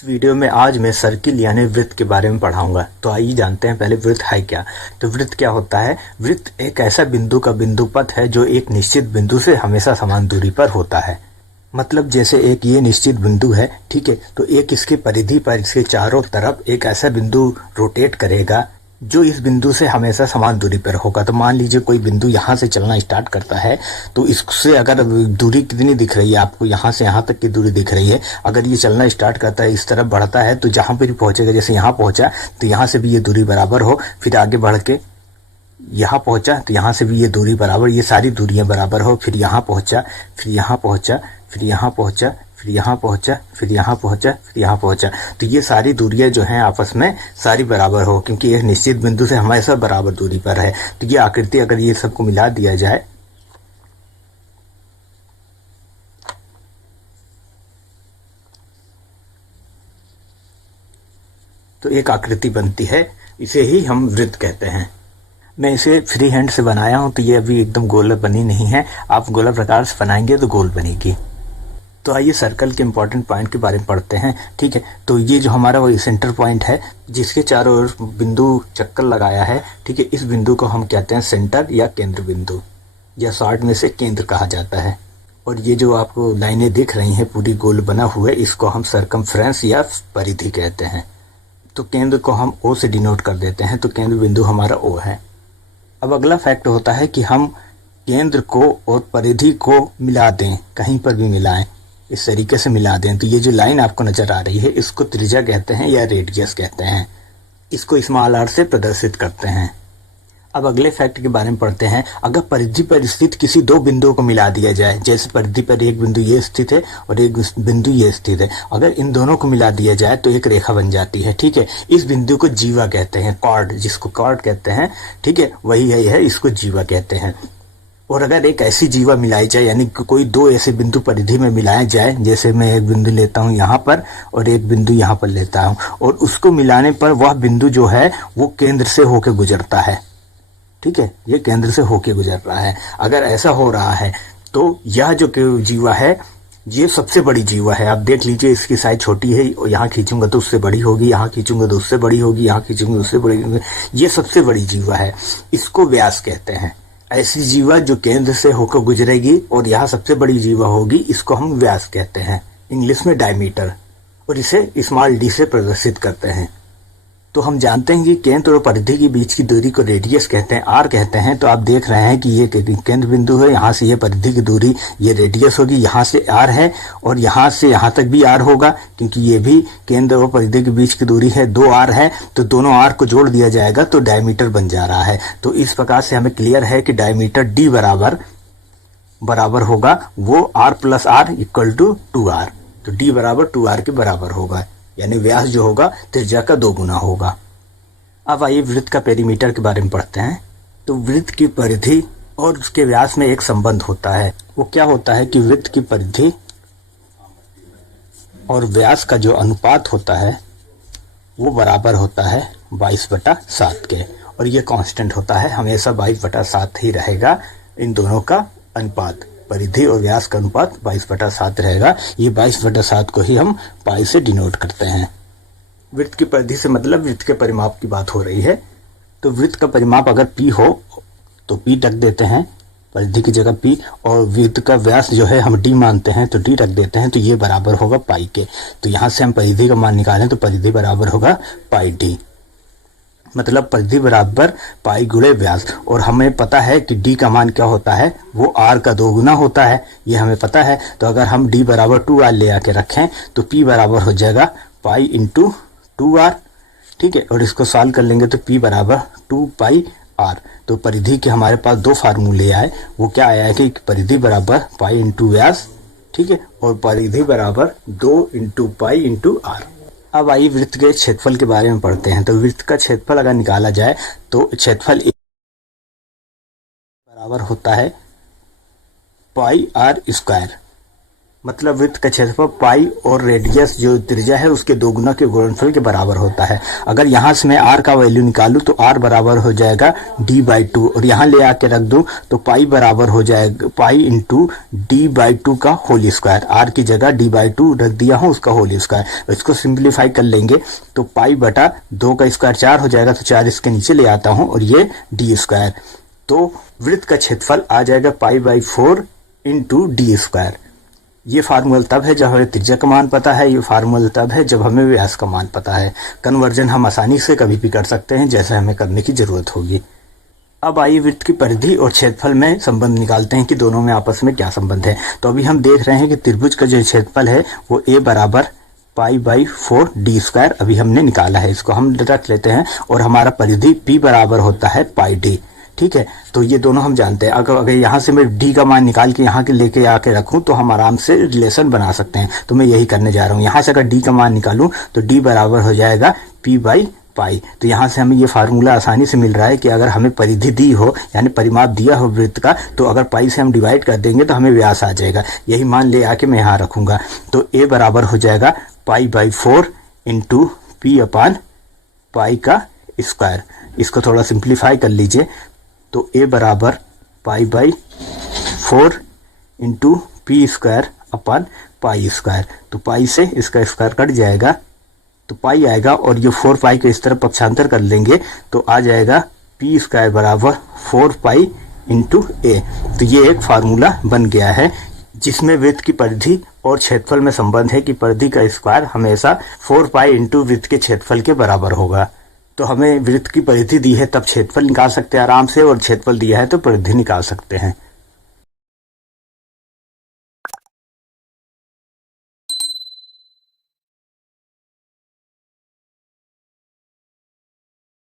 इस वीडियो में आज मैं सर्किल यानी वृत्त के बारे में पढ़ाऊंगा। तो आइए जानते हैं पहले वृत्त है क्या। तो वृत्त क्या होता है? वृत्त एक ऐसा बिंदु का बिंदुपथ है जो एक निश्चित बिंदु से हमेशा समान दूरी पर होता है। मतलब जैसे एक ये निश्चित बिंदु है, ठीक है, तो एक इसकी परिधि पर इसके चारों तरफ एक ऐसा बिंदु रोटेट करेगा जो इस बिंदु से हमेशा समान दूरी पर होगा। तो मान लीजिए कोई बिंदु यहाँ से चलना स्टार्ट करता है, तो इससे अगर दूरी कितनी दिख रही है आपको, यहाँ से यहाँ तक की दूरी दिख रही है, अगर ये चलना स्टार्ट करता है, इस तरफ बढ़ता है, तो जहाँ पर भी पहुंचेगा, जैसे यहाँ पहुंचा तो यहाँ से भी ये दूरी बराबर हो, फिर आगे बढ़ के यहाँ पहुंचा तो यहाँ से भी ये दूरी बराबर, ये सारी दूरियां बराबर हो, फिर यहाँ पहुंचा, फिर यहाँ पहुंचा, फिर यहाँ पहुंचा, फिर यहाँ पहुंचा, फिर यहाँ पहुंचा, फिर यहाँ पहुंचा, तो ये सारी दूरियां जो हैं आपस में सारी बराबर हो, क्योंकि एक निश्चित बिंदु से हमेशा बराबर दूरी पर है। तो ये आकृति अगर ये सबको मिला दिया जाए तो एक आकृति बनती है, इसे ही हम वृत्त कहते हैं। मैं इसे फ्री हैंड से बनाया हूं, तो ये अभी एकदम गोला बनी नहीं है। आप गोला प्रकार से बनाएंगे तो गोल बनेगी। तो आइए सर्कल के इंपॉर्टेंट पॉइंट के बारे में पढ़ते हैं, ठीक है। तो ये जो हमारा वो सेंटर पॉइंट है जिसके चारों ओर बिंदु चक्कर लगाया है, ठीक है, इस बिंदु को हम कहते हैं सेंटर या केंद्र बिंदु, या शॉर्ट में से केंद्र कहा जाता है। और ये जो आपको लाइनें दिख रही हैं पूरी गोल बना हुआ है, इसको हम सरकमफ्रेंस या परिधि कहते हैं। तो केंद्र को हम ओ से डिनोट कर देते हैं, तो केंद्र बिंदु हमारा ओ है। अब अगला फैक्ट होता है कि हम केंद्र को और परिधि को मिला दें, कहीं पर भी मिलाएं, इस तरीके से मिला दें। तो ये जो लाइन आपको नजर आ रही है इसको त्रिज्या कहते हैं या रेडियस कहते हैं। इसको स्मॉल आर से प्रदर्शित करते हैं। अब अगले फैक्ट के बारे में पढ़ते हैं। अगर परिधि पर स्थित किसी दो बिंदुओं को मिला दिया जाए, जैसे परिधि पर एक बिंदु ये स्थित है और एक बिंदु ये स्थित है, अगर इन दोनों को मिला दिया जाए तो एक रेखा बन जाती है, ठीक है। इस बिंदु को जीवा कहते हैं, कॉर्ड, जिसको कॉर्ड कहते हैं, ठीक है, वही है, इसको जीवा कहते हैं। और अगर एक ऐसी जीवा मिलाई जाए, यानी कोई दो ऐसे बिंदु परिधि में मिलाए जाए, जैसे मैं एक बिंदु लेता हूँ यहाँ पर और एक बिंदु यहाँ पर लेता हूँ, और उसको मिलाने पर वह बिंदु जो है वो केंद्र से होकर गुजरता है, ठीक है, ये केंद्र से होके गुजर रहा है। अगर ऐसा हो रहा है तो यह जो जीवा है ये सबसे बड़ी जीवा है। आप देख लीजिए, इसकी साइज छोटी है, और यहाँ खींचूंगा तो उससे बड़ी होगी, यहाँ खींचूंगा तो उससे बड़ी होगी, यहाँ खींचूंगा तो उससे बड़ी होगी। ये सबसे बड़ी जीवा है, इसको व्यास कहते हैं। ऐसी जीवा जो केंद्र से होकर गुजरेगी और यहाँ सबसे बड़ी जीवा होगी, इसको हम व्यास कहते हैं, इंग्लिश में डायमीटर, और इसे स्मॉल डी से प्रदर्शित करते हैं। तो हम जानते हैं कि केंद्र और परिधि के बीच की दूरी को रेडियस कहते हैं, आर कहते हैं। तो आप देख रहे हैं कि ये केंद्र बिंदु है, यहाँ से ये परिधि की दूरी ये रेडियस होगी, यहाँ से आर है, और यहाँ से यहाँ तक भी आर होगा, क्योंकि ये भी केंद्र और परिधि के बीच की दूरी है, दो आर है, तो दोनों आर को जोड़ दिया जाएगा तो डायमीटर बन जा रहा है। तो इस प्रकार से हमें क्लियर है कि डायमीटर डी बराबर होगा वो R plus R equal to 2r। तो डी बराबर 2r के बराबर होगा, यानी व्यास जो होगा त्रिज्या का 2 गुना होगा। अब आइए वृत्त का पेरीमीटर के बारे में पढ़ते हैं। तो वृत्त की परिधि और उसके व्यास में एक संबंध होता है। वो क्या होता है कि वृत्त की परिधि और व्यास का जो अनुपात होता है वो बराबर होता है 22/7 के, और ये कांस्टेंट होता है, हमेशा 22/7 ही रहेगा। इन दोनों का अनुपात, परिधि और व्यास का अनुपात 22/7 रहेगा। ये 22/7 को ही हम पाई से डिनोट करते हैं। वृत्त की परिधि से मतलब वृत्त के परिमाप की बात हो रही है। तो वृत्त का परिमाप अगर p हो तो p रख देते हैं, परिधि की जगह p, और वृत्त का व्यास जो है हम d मानते हैं तो d रख देते हैं। तो ये बराबर होगा पाई के। तो यहाँ से हम परिधि का मान निकालें तो परिधि बराबर होगा पाई d, मतलब परिधि बराबर पाई गुणे व्यास। और हमें पता है कि d का मान क्या होता है, वो r का 2 गुना होता है, ये हमें पता है। तो अगर हम d बराबर 2r ले आके रखें तो p बराबर हो जाएगा पाई इंटू 2r, ठीक है। और इसको सॉल्व कर लेंगे तो p बराबर 2πr। तो परिधि के हमारे पास दो फार्मूले आए, वो क्या आया कि परिधि बराबर पाई इंटू व्यास, ठीक है, और परिधि बराबर 2 इंटू पाई इंटू r। अब आइए वृत्त के क्षेत्रफल के बारे में पढ़ते हैं। तो वृत्त का क्षेत्रफल अगर निकाला जाए तो क्षेत्रफल बराबर होता है पाई r स्क्वायर, मतलब वृत्त का क्षेत्रफल पाई और रेडियस जो त्रिज्या है उसके 2 गुना के गुणनफल के बराबर होता है। अगर यहाँ से मैं r का वैल्यू निकालूं तो r बराबर हो जाएगा d/2 और यहाँ ले आके रख दूं तो पाई बराबर हो जाएगा पाई इंटू d/2 का होल स्क्वायर। r की जगह d/2 रख दिया हूँ, उसका होल स्क्वायर। इसको सिंप्लीफाई कर लेंगे तो पाई बटा 2 का स्क्वायर 4 हो जाएगा, तो 4 इसके नीचे ले आता हूँ और ये d²। तो वृत्त का क्षेत्रफल आ जाएगा पाई/4 इंटू d²। ये फार्मूला तब है जब हमें त्रिज्या का मान पता है, ये फार्मूला तब है जब हमें व्यास का मान पता है। कन्वर्जन हम आसानी से कभी भी कर सकते हैं जैसे हमें करने की जरूरत होगी। अब आइए वृत्त की परिधि और क्षेत्रफल में संबंध निकालते हैं कि दोनों में आपस में क्या संबंध है। तो अभी हम देख रहे हैं कि त्रिभुज का जो क्षेत्रफल है वो a बराबर पाई/4 d²। अभी हमने निकाला है, इसको हम रख लेते हैं और हमारा परिधि p बराबर होता है पाई d। ठीक है, तो ये दोनों हम जानते हैं। अगर यहाँ से मैं d का मान निकाल के यहाँ के लेके आके रखूं तो हम आराम से रिलेशन बना सकते हैं, तो मैं यही करने जा रहा हूँ। यहाँ से अगर d का मान निकालूं तो d बराबर हो जाएगा p/पाई। तो यहाँ से हमें ये फार्मूला आसानी से मिल रहा है कि अगर हमें परिधि दी हो यानी परिमाप दिया हो वृत्त का, तो अगर पाई से हम डिवाइड कर देंगे तो हमें व्यास आ जाएगा। यही मान ले आके मैं यहाँ रखूंगा तो a बराबर हो जाएगा पाई/4 इंटू p/पाई का स्क्वायर। इसको थोड़ा सिंप्लीफाई कर लीजिए तो a बराबर पाई/4 इंटू p²/पाई²। तो पाई से इसका स्क्वायर कट जाएगा तो पाई आएगा और ये 4 पाई को इस तरफ पक्षांतर कर लेंगे तो आ जाएगा p² बराबर 4 पाई इंटू a। तो ये एक फार्मूला बन गया है जिसमें वृत्त की परिधि और क्षेत्रफल में संबंध है कि परिधि का स्क्वायर हमेशा 4 पाई इंटू वृत्त के क्षेत्रफल के बराबर होगा। तो हमें वृत्त की परिधि दी है तब क्षेत्रफल निकाल सकते हैं आराम से, और क्षेत्रफल दिया है तो परिधि निकाल सकते हैं।